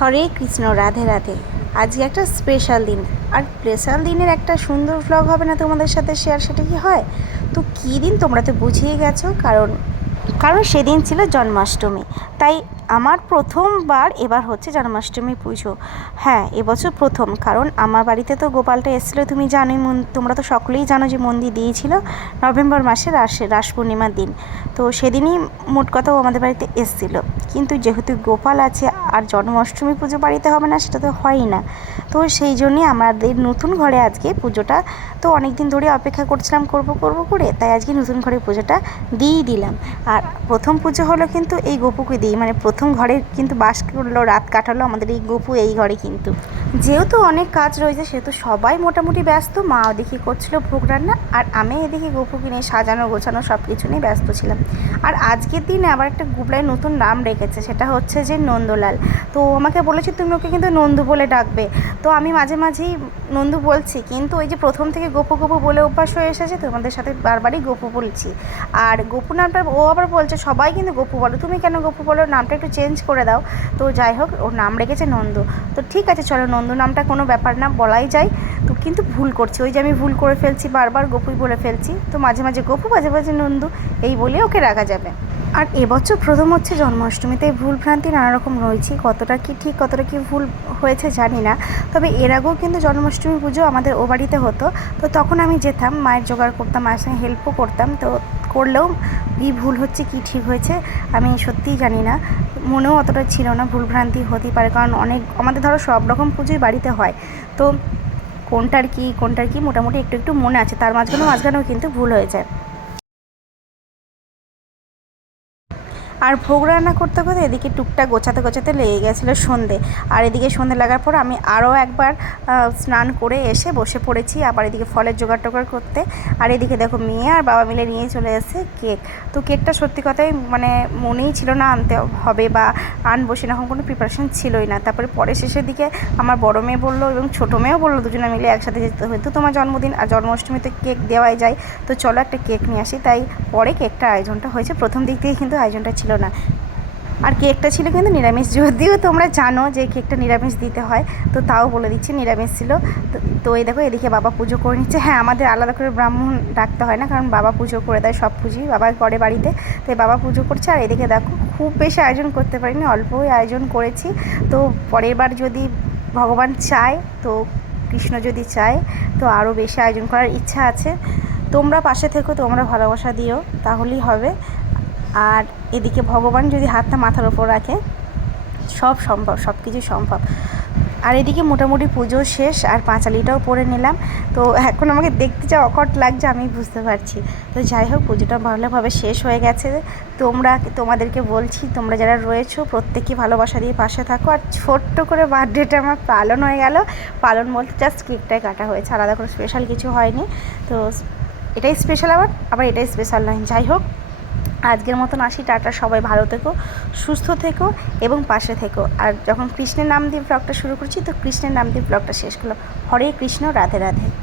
হরে কৃষ্ণ, রাধে রাধে। আজকে একটা স্পেশাল দিন। আর স্পেশাল দিনের একটা সুন্দর ভ্লগ হবে না তোমাদের সাথে শেয়ার সেটা কি হয়? তো কী দিন তোমরা তো বুঝিয়ে গেছো, কারণ কারণ সেদিন ছিল জন্মাষ্টমী। তাই আমার প্রথমবার, এবার হচ্ছে জন্মাষ্টমী পুজো। হ্যাঁ এবছর প্রথম, কারণ আমার বাড়িতে তো গোপালটা এসেছিল, তুমি জানোই মন- তোমরা তো সকলেই জানো যে মন্দির দিয়েছিল নভেম্বর মাসে রাসে রাস পূর্ণিমার দিন। তো সেদিনই মোট কথা ও আমাদের বাড়িতে এসেছিল। কিন্তু যেহেতু গোপাল আছে, আর জন্মাষ্টমী পুজো বাড়িতে হবে না, সেটা তো হয়ই না। তো সেই জন্যই আমাদের নতুন ঘরে আজকে পুজোটা, তো অনেক দিন ধরে অপেক্ষা করছিলাম, করব করব করে, তাই আজকে নতুন ঘরে পুজোটা দিয়েই দিলাম। আর প্রথম পুজো হলো কিন্তু এই গোপুকে দিই মানে প্রথম ঘরে কিন্তু বাস করল, রাত কাটালো, আমাদের এই গোপু এই ঘরে কিন্তু। যেহেতু অনেক কাজ রয়েছে, সেহেতু সবাই মোটামুটি ব্যস্ত। মা ওদিকে করছিল ভোগ রান্না, আর আমি এদিকে গোপুকে নিয়ে সাজানো, গোছানো সব কিছু নিয়ে ব্যস্ত ছিলাম। আর আজকের দিনে আবার একটা গুবলায় নতুন নাম রেখেছে, সেটা হচ্ছে যে নন্দলাল। তো আমাকে বলেছে, তুমি ওকে কিন্তু নন্দু বলে ডাকবে। তো আমি মাঝে মাঝেই নন্দু বলছি, কিন্তু ওই যে প্রথম থেকে গোপু গোপু বলে অভ্যাস হয়ে এসেছে, তোমাদের সাথে বারবারই গোপু বলছি। আর গোপু নামটা ও আবার বলছে, সবাই কিন্তু গোপু বলো। তুমি কেন গোপু বলো? নামটা একটু চেঞ্জ করে দাও। তো যাই হোক, ওর নাম রেখেছে নন্দু। তো ঠিক আছে, চলো নন্দু নামটা কোনো ব্যাপার না, বলাই যায়। তো কিন্তু ভুল করছি, ওই যে আমি ভুল করে ফেলছি, বারবার গপুই বলে ফেলছি। তো মাঝে মাঝে গপু, মাঝে মাঝে নন্দু, এই বলে ওকে রাখা যাবে। আর এবছর প্রথম হচ্ছে জন্মাষ্টমীতে ভুল ভ্রান্তি নানা রকম রয়েছে। কতটা কি ঠিক, কতটা কি ভুল হয়েছে জানি না। তবে এর আগেও কিন্তু জন্মাষ্টমী পুজো আমাদের ও বাড়িতে হতো। তো তখন আমি যেতাম, মায়ের জোগাড় করতাম মায়ের সঙ্গে হেল্পও করতাম। তো করলেও কি ভুল হচ্ছে, কি ঠিক হয়েছে আমি সত্যিই জানি না। মনেও অতটা ছিল না ভুলভ্রান্তি হতেই পারে। কারণ অনেক, আমাদের ধরো সব রকম পুজোই বাড়িতে হয়। তো কোনটার কি কোনটার কি মোটামুটি একটু একটু মনে আছে। তার মাঝখানেও মাঝখানেও কিন্তু ভুল হয়ে যায় আর ভোগ রান্না করতে করতে এদিকে টুকটাক গোছাতে গোছাতে লেগে গেছিল সন্ধে। আর এদিকে সন্ধে লাগার পর আমি আরও একবার স্নান করে এসে বসে পড়েছি, আবার এদিকে ফলের জোগাড় টোগাড় করতে। আর এদিকে দেখো মেয়ে আর বাবা মিলে নিয়ে চলে এসেছে কেক। তো কেকটা সত্যি কথাই মানে মনেই ছিল না আনতে হবে বা আনব সেরকম কোনো প্রিপারেশন ছিলই না। তারপরে পরে শেষের দিকে আমার বড় মেয়ে বলল এবং ছোটো মেয়েও বলল দুজনে মিলে একসাথে যেতে হয়তো তোমার জন্মদিন আর জন্মাষ্টমীতে কেক দেওয়াই যায়। তো চলো একটা কেক নিয়ে আসি। তাই পরে কেকটা আয়োজনটা হয়েছে। প্রথম দিক থেকে কিন্তু আয়োজনটা ছিল না। আর কেকটা ছিল কিন্তু নিরামিষ। যদিও তোমরা জানো যে কেকটা নিরামিষ দিতে হয়, তো তাও বলে দিচ্ছি নিরামিষ ছিল। তো- তো এই দেখো, এদিকে বাবা পুজো করে নিচ্ছে। হ্যাঁ আমাদের আলাদা করে ব্রাহ্মণ ডাকতে হয় না, কারণ বাবা পুজো করে দেয় সব পুজোই। বাবা করে বাড়িতে, তাই বাবা পুজো করছে। আর এদিকে দেখো, খুব বেশি আয়োজন করতে পারিনি, অল্পই আয়োজন করেছি। তো পরের বার যদি ভগবান চায়, তো কৃষ্ণ যদি চায়, তো আরও বেশি আয়োজন করার ইচ্ছা আছে। তোমরা পাশে থেকো, তোমরা ভালোবাসা দিও, তাহলেই হবে। আর এদিকে ভগবান যদি হাতটা মাথার ওপর রাখে, সব সম্ভব, সব কিছু সম্ভব। আর এদিকে মোটামুটি পুজো শেষ, আর পাঁচালিটাও পরে নিলাম। তো এখন আমাকে দেখতে যা অকট লাগছে, আমি বুঝতে পারছি। তো যাই হোক, পুজোটা ভালোভাবে শেষ হয়ে গেছে। তোমরা, তোমাদেরকে বলছি, তোমরা যারা রয়েছো, প্রত্যেককে ভালোবাসা দিয়ে পাশে থাকো। আর ছোট্ট করে বার্থডেটা আমার পালন হয়ে গেল। পালন বলতে জাস্ট কেকটাই কাটা হয়েছে। আলাদা করে স্পেশাল কিছু হয়নি। তো এটাই স্পেশাল আবার আবার এটাই স্পেশাল নয়। যাই হোক আজকের মতন আসি, টাটা, সবাই ভালো থেকো, সুস্থ থেকো এবং পাশে থেকো। আর যখন কৃষ্ণের নাম দিয়ে ব্লগটা শুরু করছি, তো কৃষ্ণের নাম দিয়ে ব্লগটা শেষ করলাম। হরে কৃষ্ণ, রাধে রাধে।